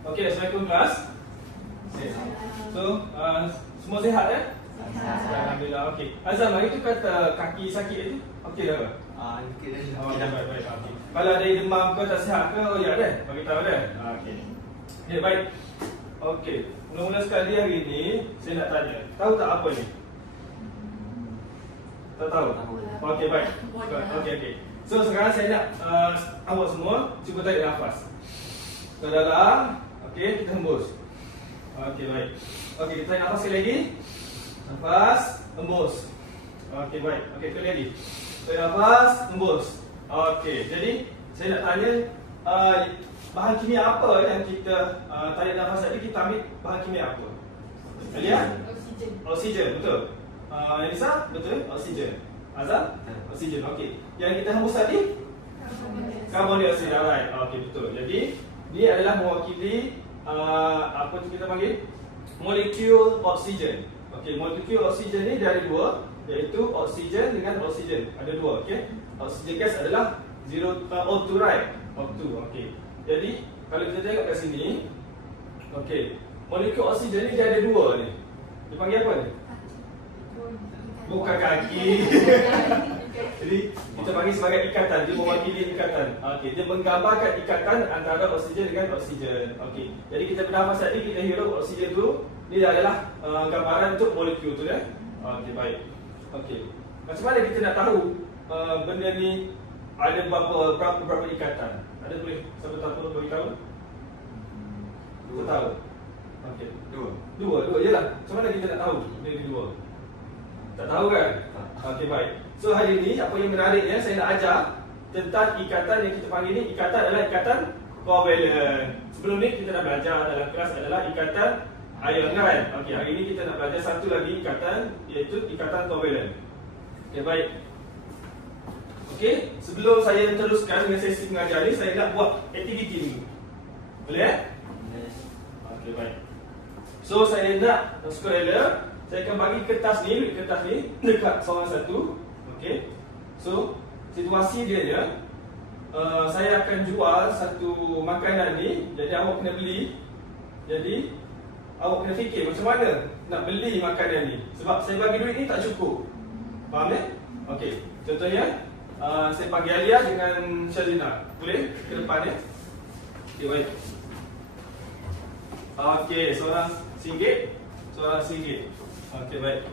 Okey, Assalamualaikum kelas. Okay. So, uh, semua sihat ya? Alhamdulillah. Okey. Azam, hari tu kata kaki sakit itu. Okey dah ke? Ah, sikit lagi. Oh, baik, baik, baik. Okey. Kalau ada demam ke tak sihat ke, oh ya dah. Bagi tahu dah. Ah, Okey. Okey, baik. Okey. Mula-mula sekali hari ni, saya nak tanya. Tahu tak apa ni? Tak tahu? Okey, baik. Okey, okey. So, sekarang saya nak uh, awak semua cuba tarik nafas. Ke dalam. Okey, baik. Okey, kita tarik nafas sekali lagi. Nafas, hembus. Okey, baik. Okey, sekali lagi. Tarik nafas, hembus. Okey, jadi saya nak tanya uh, bahan kimia apa yang kita uh, tarik nafas tadi kita ambil bahan kimia apa? Alia? Oksigen. Oksigen, betul. Uh, Elisa, betul? Oksigen. Azam? Oksigen, okey. Yang kita hembus tadi? Karbon dioksida, right. Okey, betul. Jadi, ini adalah mewakili uh, apa tu kita panggil? Molekul oksigen. Okey, molekul oksigen ni dari dua, iaitu oksigen dengan oksigen. Ada dua, okey. Oksigen gas adalah zero uh, O2, right? O2, okey. Jadi, kalau kita tengok kat sini, okey. Molekul oksigen ni dia ada dua ni. Dia panggil apa ni? Bukan kaki. Jadi kita panggil sebagai ikatan, dia mewakili ikatan. Okey, dia menggambarkan ikatan antara oksigen dengan oksigen. Okey. Jadi kita bernafas tadi kita hirup oksigen tu, ini adalah uh, gambaran untuk molekul tu ya. Okey, baik. Okey. Macam mana kita nak tahu uh, benda ni ada berapa berapa berapa ikatan? Ada boleh siapa tahu bagi tahu? Kita tahu. Okey. Dua. Dua, dua jelah. Macam mana kita nak tahu benda ni dua? Tak tahu kan? Okey baik. So hari ini apa yang menariknya saya nak ajar tentang ikatan yang kita panggil ni ikatan adalah ikatan covalent. Sebelum ni kita dah belajar dalam kelas adalah ikatan ion kan? Okey hari ini kita nak belajar satu lagi ikatan iaitu ikatan covalent. Okey baik. Okey, sebelum saya teruskan dengan sesi pengajar ni saya nak buat aktiviti dulu. Boleh eh? Yes. Okey baik. So saya nak sekolah saya akan bagi kertas ni, kertas ni dekat seorang satu. Okey. So situasi dia dia uh, saya akan jual satu makanan ni, jadi awak kena beli. Jadi awak kena fikir macam mana nak beli makanan ni. Sebab saya bagi duit ni tak cukup. Faham eh? Okey. Contohnya uh, saya panggil Alia dengan Syazina. Boleh? Ke depan ya. Okey baik. Okey, seorang singgit, seorang singgit. Okey, baik.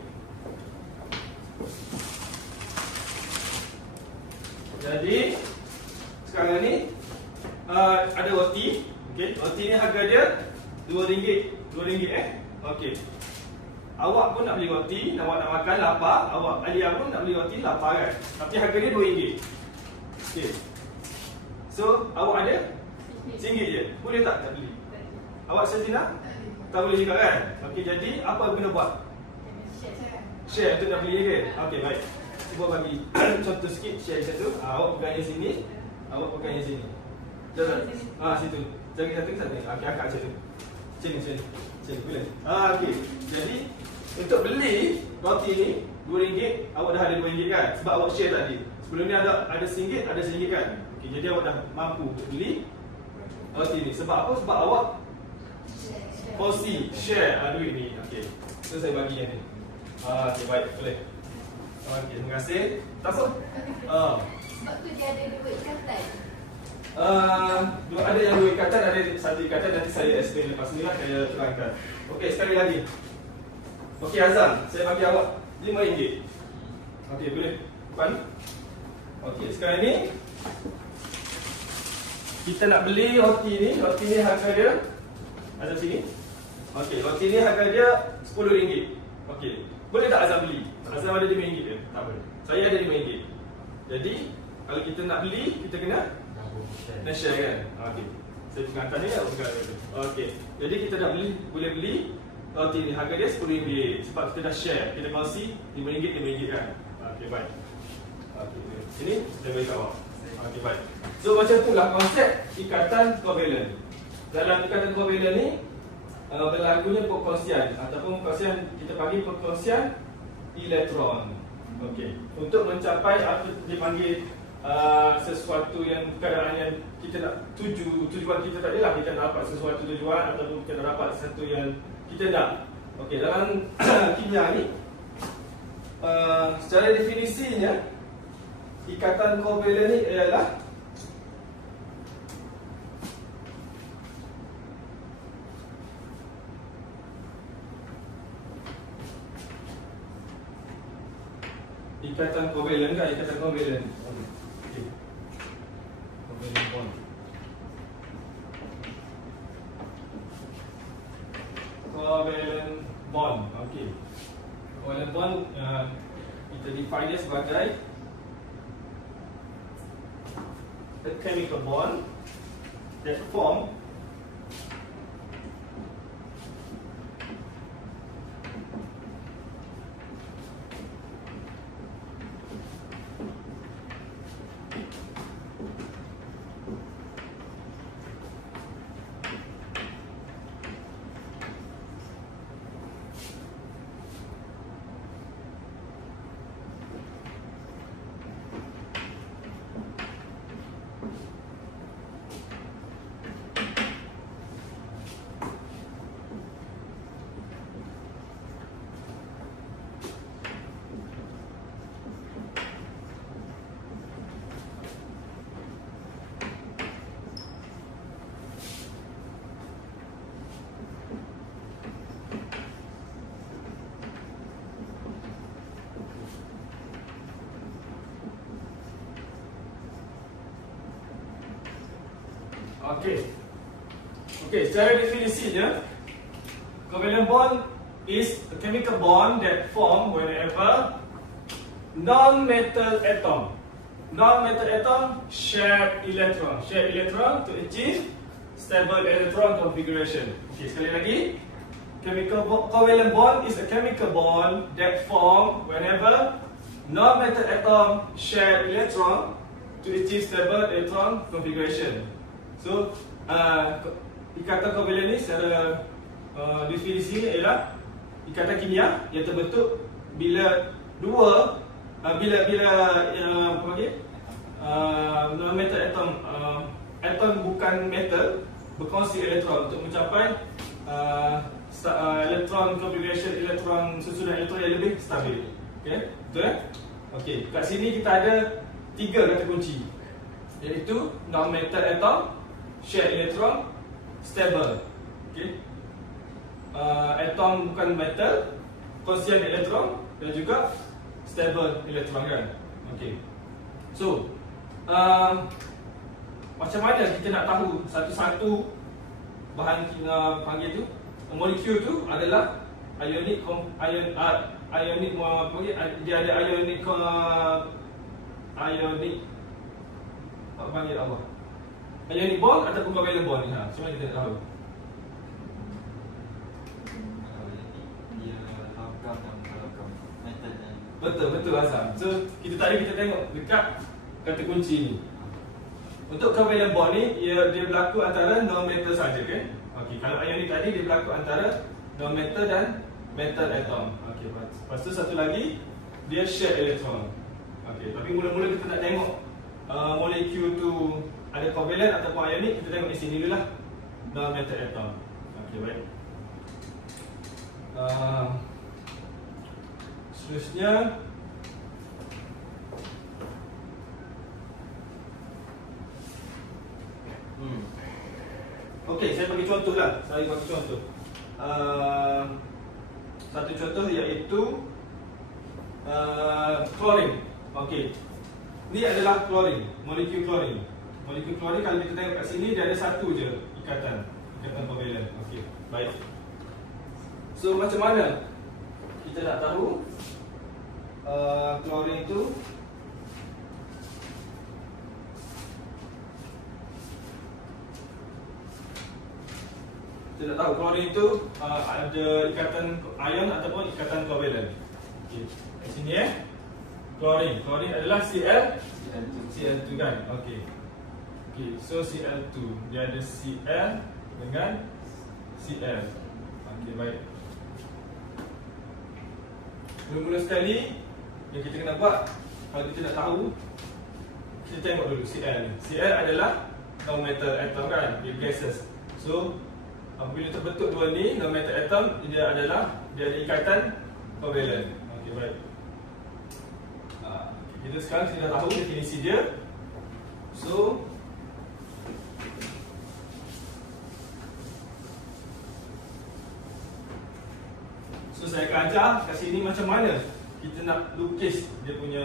Jadi sekarang ni uh, ada roti. Okey, roti ni harga dia RM2. RM2 eh. Okey. Awak pun nak beli roti, awak nak makan lapar, awak Alia pun nak beli roti lapar kan. Tapi harga dia RM2. Okey. So, awak ada RM1 je. Boleh tak tak beli? Awak Syazina? Tak boleh juga kan? Okey, jadi apa guna buat? Share untuk nak beli ke? Okey, baik. Cuba bagi contoh sikit share satu. Ah, awak pegang yang sini, awak pegang yang sini. Jalan. Ah, situ. Jangan satu satu. Okey, akak macam tu. Sini, sini. Sini, boleh. Ah, okey. Jadi untuk beli roti ni RM2, awak dah ada RM2 kan? Sebab awak share tadi. Sebelum ni ada ada RM1, ada RM1 kan? Okey, jadi awak dah mampu beli roti ni. Sebab apa? Sebab awak Kongsi, share uh, duit ni. Okey. So saya bagi yang ni. Ah, okey baik, boleh. Okey, terima kasih. Tak apa. Ah. Sebab tu dia ada dua ikatan. Uh, ada yang dua ikatan, ada satu ikatan nanti saya explain lepas ni lah saya terangkan. Okey, sekali lagi. Okey Azam, saya bagi awak RM5. Okey, boleh. Depan. Okey, sekarang ni kita nak beli roti ni, roti ni harga dia Azam sini. Okey, roti ni harga dia RM10. Okey. Boleh tak Azam beli? Azam ada RM5 ke? Tak boleh. Saya ada RM5. Jadi, kalau kita nak beli, kita kena nak share kan? Okey. Saya pegang atas ni, awak pegang atas ni. Okey. Jadi kita dah beli, boleh beli roti ni. Harga dia RM10. Sebab kita dah share. Kita kongsi RM5, RM5 kan? Okey, baik. Okey. Sini, saya bagi awak. Okey, baik. So, macam itulah konsep ikatan covalent. Dalam ikatan covalent ni, berlakunya perkongsian ataupun perkongsian kita panggil perkongsian elektron. Okey. Untuk mencapai apa dipanggil uh, sesuatu yang keadaan yang kita nak tuju tujuan kita tadi lah kita nak dapat sesuatu tujuan ataupun kita nak dapat sesuatu yang kita nak okey dalam kimia ni uh, secara definisinya ikatan kovalen ni ialah ikatan kovalen kan ikatan kovalen okey kovalen bond. Covalent bond okey covalent bond uh, kita define dia sebagai a chemical bond that form Okey. Okey, secara definisinya covalent bond is a chemical bond that form whenever non-metal atom non-metal atom share electron, share electron to achieve stable electron configuration. Okey, sekali lagi. Chemical bo- covalent bond is a chemical bond that form whenever non-metal atom share electron to achieve stable electron configuration. So, uh, ikatan kovalent ni secara uh, definisi ialah ikatan kimia yang terbentuk bila dua uh, bila bila uh, apa lagi uh, metal atom uh, atom bukan metal berkongsi elektron untuk mencapai uh, uh, elektron configuration elektron susunan elektron yang lebih stabil. Okey, betul eh? Okey, kat sini kita ada tiga kata kunci iaitu non metal atom share elektron stable. Okey uh, atom bukan metal kongsian elektron dan juga stable elektron kan. Okey so uh, macam mana kita nak tahu satu-satu bahan kita panggil tu? Molekul tu adalah ionic ion uh, ionic uh, apa uh, dia ada ionic uh, ionic apa panggil apa Ionic bond ataupun covalent bond ni ha. Mana kita tahu? Betul, betul Azam So, kita tadi kita tengok dekat kata kunci ni Untuk covalent bond ni, ia, dia berlaku antara non-metal saja kan? Okey, kalau ionic tadi dia berlaku antara non-metal dan metal atom Okey, lepas tu satu lagi Dia share elektron Okey, tapi mula-mula kita nak tengok uh, Molekul tu ada covalent ataupun ionic Kita tengok di sini dulu lah Non-metal atom Okey, baik uh, Seterusnya Hmm. Okey, saya bagi contoh lah. Saya bagi contoh. Uh, satu contoh iaitu uh, klorin. Okey. Ni adalah klorin, molekul klorin. Molekul klorin kalau kita tengok kat sini dia ada satu je ikatan, ikatan covalent. Okey, baik. So macam mana kita nak tahu uh, klorin itu kita nak tahu klorin itu uh, ada ikatan ion ataupun ikatan covalent. Okey. Di sini eh. Klorin. Klorin adalah Cl Cl2 kan. Okey. Okey, so Cl2 dia ada Cl dengan Cl. Okey, baik. Mula-mula sekali yang kita kena buat kalau kita nak tahu kita tengok dulu Cl. Cl adalah non-metal atom kan, dia gases. So apabila terbentuk dua ni non-metal atom dia adalah dia ada ikatan covalent. Okey baik. Okay, kita sekarang kita dah tahu definisi dia. So So saya akan ajar kat sini macam mana kita nak lukis dia punya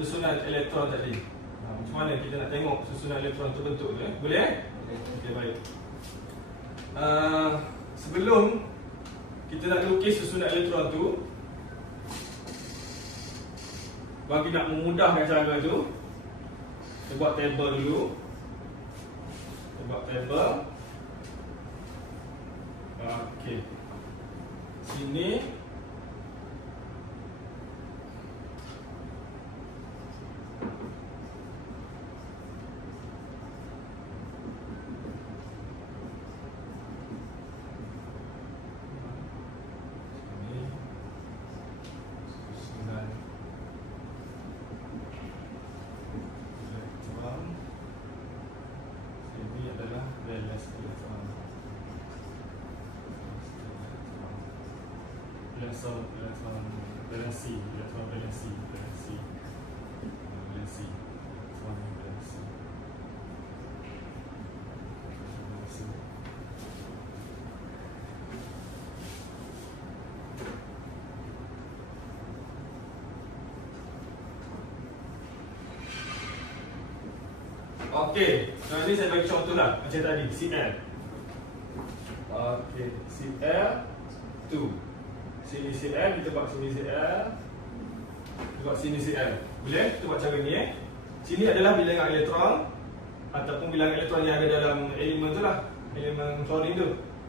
susunan elektron tadi. Ha, macam mana kita nak tengok susunan elektron terbentuk tu eh? Boleh eh? Okey baik. Uh, sebelum kita nak lukis susunan elektron tu bagi nak memudahkan cara tu kita buat table dulu. Kita buat table. Okey. Sini Susunan Elektron Sini adalah balance elektron Elektron Elektron Balansi Elektron balansi Balansi Balansi Elektron balansi Okey, sekarang ni saya bagi contoh lah macam tadi, CL. Okey, CL 2. Sini CL, kita buat sini CL. Kita buat sini CL. Boleh? Kita buat cara ni eh. Sini adalah bilangan elektron ataupun bilangan elektron yang ada dalam elemen tu lah, elemen klorin tu.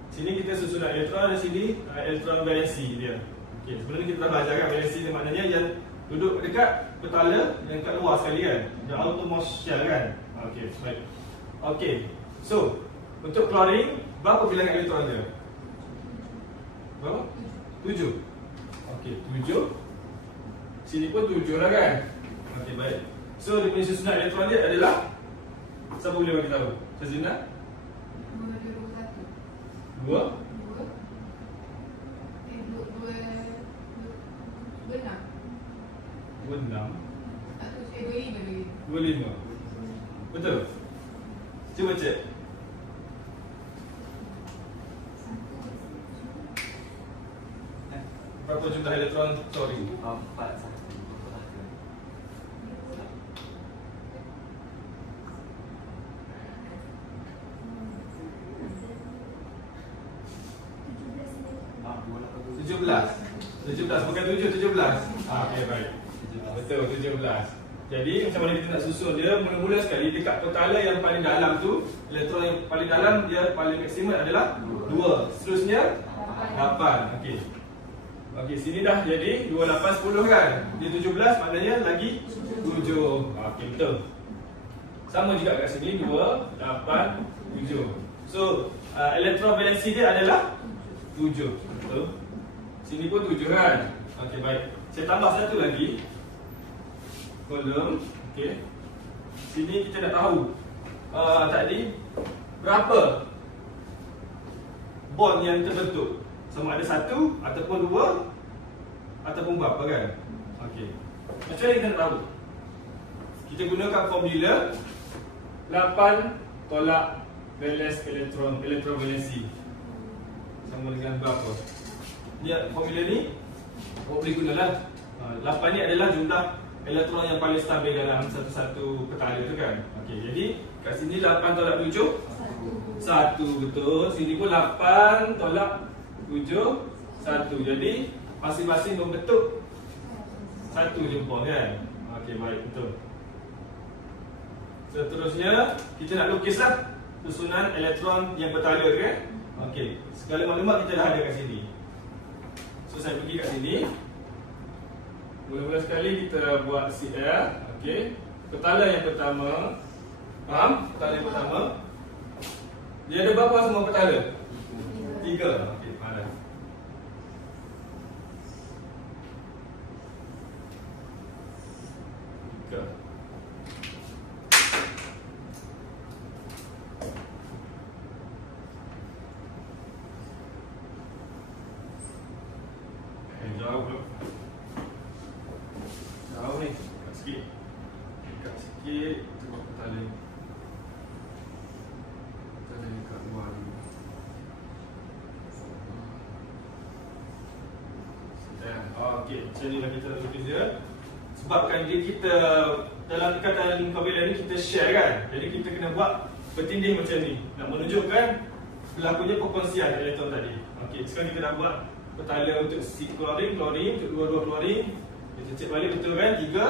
Sini kita susunan elektron dan sini uh, elektron valensi dia. Okey, sebelum ni kita dah belajar kan valensi ni maknanya yang duduk dekat petala yang kat luar sekali kan. Dia outermost shell kan. Okey, baik. Okey. So, untuk klorin berapa bilangan elektron dia? Berapa? Tujuh. Okey, tujuh. Sini pun tujuh lah kan? Okey, baik. So, dia punya susunan elektron dia adalah Siapa boleh bagi tahu? Syazina? Dua, dua, dua, satu. Dua? Dua. Eh, dua, dua, dua, dua enam. Dua enam? Satu, eh, dua lima, dua lima. Dua lima? Betul? Cuba cek. Jumlah elektron? Sorry. Empat satu lapan. Tujuh belas. Tujuh belas, bukan tujuh, tujuh belas. Ah, okay, baik. Betul, tujuh belas. Jadi macam mana kita nak susun dia Mula-mula sekali dekat petala yang paling dalam tu Elektron yang paling dalam dia paling maksimum adalah Dua. 2 Seterusnya 8 Okey Okey sini dah jadi 2, 8, 10 kan? Dia 17 maknanya lagi 7 Okey betul. Sama juga kat sini 2, 8, 7 So uh, elektron valensi dia adalah 7 Betul? Sini pun 7 kan? Okey baik. Saya tambah satu lagi. Kolom. Okey. Sini kita nak tahu uh, tadi berapa bond yang terbentuk sama ada satu ataupun dua ataupun berapa kan? Okey. Macam mana kita nak tahu? Kita gunakan formula 8 tolak valence elektron elektron valensi sama dengan berapa? Dia formula ni Awak boleh gunalah. Uh, 8 ni adalah jumlah elektron yang paling stabil dalam satu-satu petala tu kan? Okey, jadi kat sini 8 tolak 7 Satu. 1 betul. Sini pun 8 tolak 7 1 Jadi masing-masing membentuk satu jempol kan? Okey, baik betul. Seterusnya kita nak lukislah susunan elektron yang bertala tu kan Okey, segala maklumat kita dah ada kat sini. So saya pergi kat sini. Mula-mula sekali kita buat CL Okey? Petala yang pertama. Faham? Petala yang pertama. Dia ada berapa semua petala? Tiga Okey, mana? Tiga Okey, macam ni lah kita lukis dia. Sebabkan dia kita dalam ikatan kabilan ni kita share kan. Jadi kita kena buat bertindih macam ni. Nak menunjukkan berlakunya perkongsian elektron tadi. Okey, sekarang kita dah buat petala untuk si klorin, klorin, untuk dua-dua klorin. Kita cek balik betul kan? Tiga.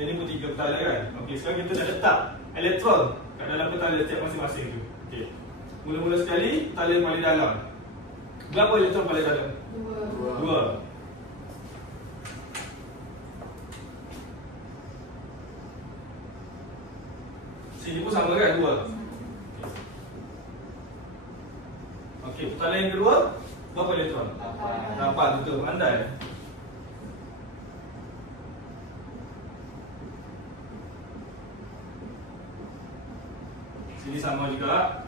Yang ni pun tiga petala kan? Okey, sekarang kita dah letak elektron kat dalam petala setiap masing-masing tu. Okey. Mula-mula sekali, petala yang paling dalam. Berapa elektron paling dalam? Dua. Dua. Sini pun sama kan? Dua. Okey, pertanyaan yang kedua. Berapa elektron? Lapan, betul. Pandai. Sini sama juga.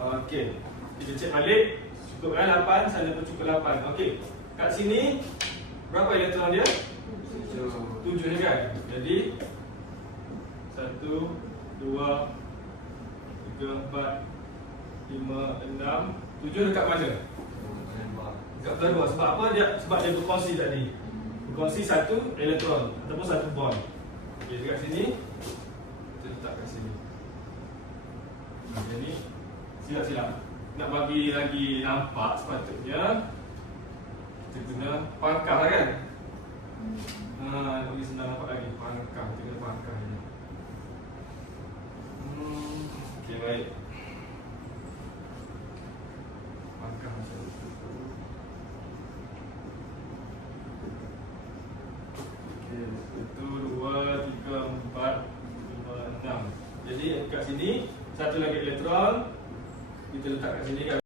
Okey. Kita cek balik. Cukup kan 8, sana pun cukup 8. Okey. Kat sini berapa elektron dia? Tujuh. 7 ni kan. Jadi 1 2 3 4 5 6 7 dekat mana? Dekat kedua sebab apa dia sebab dia berkongsi tadi. Berkongsi satu elektron ataupun satu bond. Okey dekat sini kita letak kat sini. Jadi silap-silap. Nak bagi lagi nampak sepatutnya kita guna pangkah lah kan? Ha, bagi senang nampak lagi pangkah, kita kena pangkah ni. Hmm, okey baik. Jadi kat sini satu lagi elektron kita letak kat sini kan.